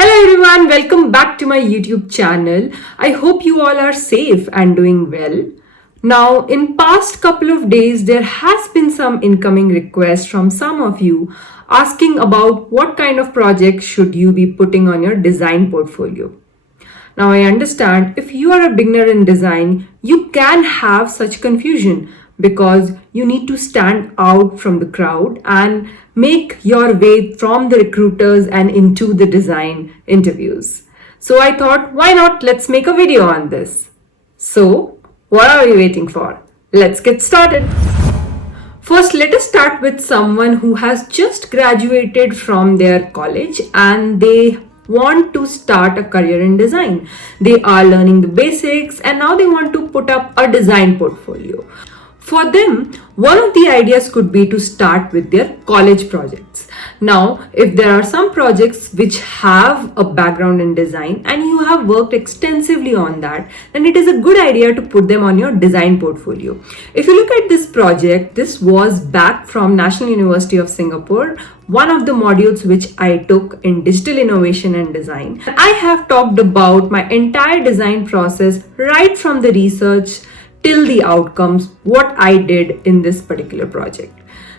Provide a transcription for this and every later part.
Hello everyone, welcome back to my YouTube channel. I hope you all are safe and doing well. Now, in past couple of days, there has been some incoming requests from some of you asking about what kind of project should you be putting on your design portfolio. Now, I understand if you are a beginner in design, you can have such confusion because you need to stand out from the crowd and make your way from the recruiters and into the design interviews. So I thought, why not? Let's make a video on this. So, what are we waiting for? Let's get started. First, let us start with someone who has just graduated from their college and they want to start a career in design. They are learning the basics and now they want to put up a design portfolio. For them, one of the ideas could be to start with their college projects. Now, if there are some projects which have a background in design and you have worked extensively on that, then it is a good idea to put them on your design portfolio. If you look at this project, this was back from National University of Singapore, one of the modules which I took in digital innovation and design. I have talked about my entire design process right from the research till the outcomes, what I did in this particular project.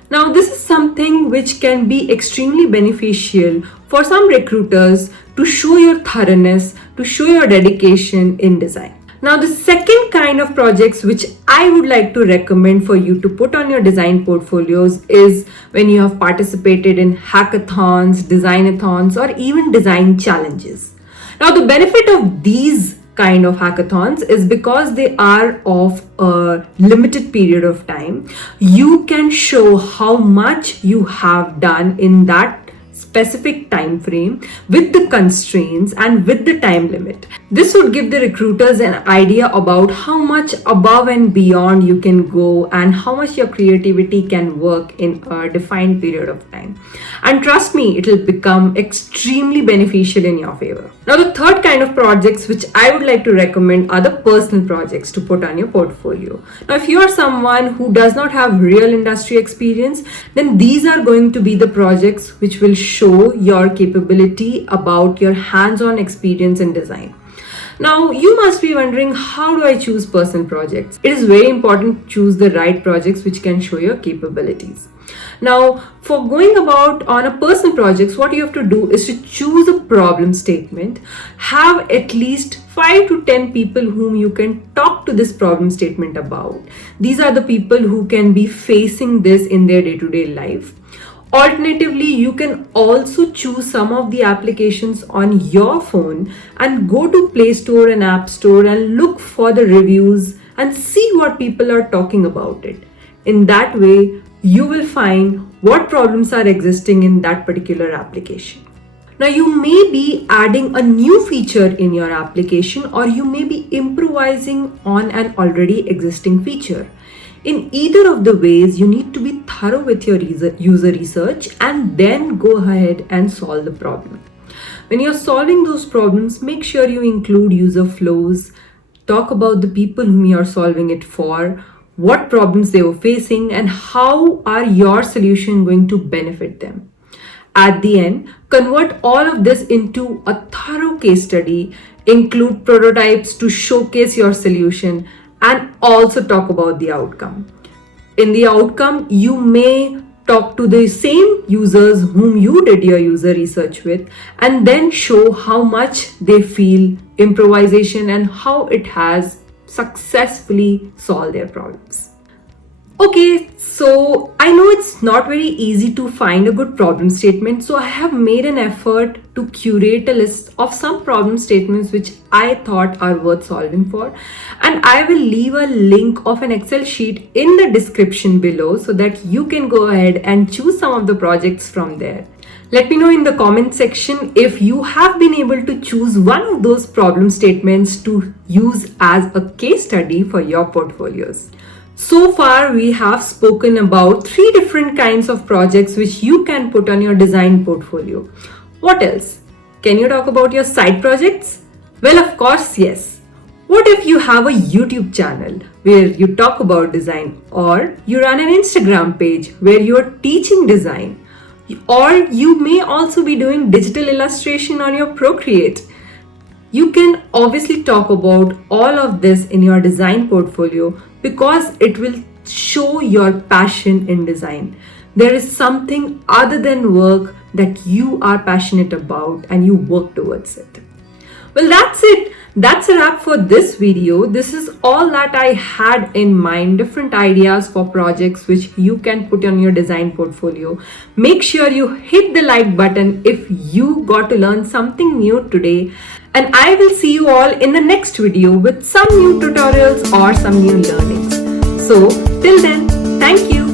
Now, this is something which can be extremely beneficial for some recruiters to show your thoroughness, to show your dedication in design. Now, the second kind of projects which I would like to recommend for you to put on your design portfolios is when you have participated in hackathons, designathons, or even design challenges. Now, the benefit of these kind of hackathons is because they are of a limited period of time. You can show how much you have done in that specific time frame with the constraints and with the time limit. This would give the recruiters an idea about how much above and beyond you can go and how much your creativity can work in a defined period of time. And trust me, it will become extremely beneficial in your favor. Now, the third kind of projects which I would like to recommend are the personal projects to put on your portfolio. Now, if you are someone who does not have real industry experience, then these are going to be the projects which will show your capability about your hands-on experience in design. Now, you must be wondering, how do I choose personal projects? It is very important to choose the right projects which can show your capabilities. Now, for going about on a personal projects, what you have to do is to choose a problem statement, have at least 5 to 10 people whom you can talk to this problem statement about. These are the people who can be facing this in their day-to-day life. Alternatively, you can also choose some of the applications on your phone and go to Play Store and App Store and look for the reviews and see what people are talking about it. In that way, you will find what problems are existing in that particular application. Now, you may be adding a new feature in your application or you may be improvising on an already existing feature. In either of the ways, you need to be thorough with your user research and then go ahead and solve the problem. When you're solving those problems, make sure you include user flows, talk about the people whom you're solving it for, what problems they were facing, and how are your solution going to benefit them. At the end, convert all of this into a thorough case study, include prototypes to showcase your solution, and also talk about the outcome. In the outcome, you may talk to the same users whom you did your user research with and then show how much they feel improvisation and how it has successfully solved their problems. Okay, so I know it's not very easy to find a good problem statement, so I have made an effort to curate a list of some problem statements which I thought are worth solving for, and I will leave a link of an Excel sheet in the description below so that you can go ahead and choose some of the projects from there. Let me know in the comment section if you have been able to choose one of those problem statements to use as a case study for your portfolios. So far, we have spoken about 3 different kinds of projects which you can put on your design portfolio. What else? Can you talk about your side projects? Well, of course, yes. What if you have a YouTube channel where you talk about design, or you run an Instagram page where you are teaching design? Or you may also be doing digital illustration on your Procreate. You can obviously talk about all of this in your design portfolio because it will show your passion in design. There is something other than work that you are passionate about and you work towards it. Well, that's it. That's a wrap for this video. This is all that I had in mind, different ideas for projects which you can put on your design portfolio. Make sure you hit the like button if you got to learn something new today. And I will see you all in the next video with some new tutorials or some new learnings. So, till then, thank you.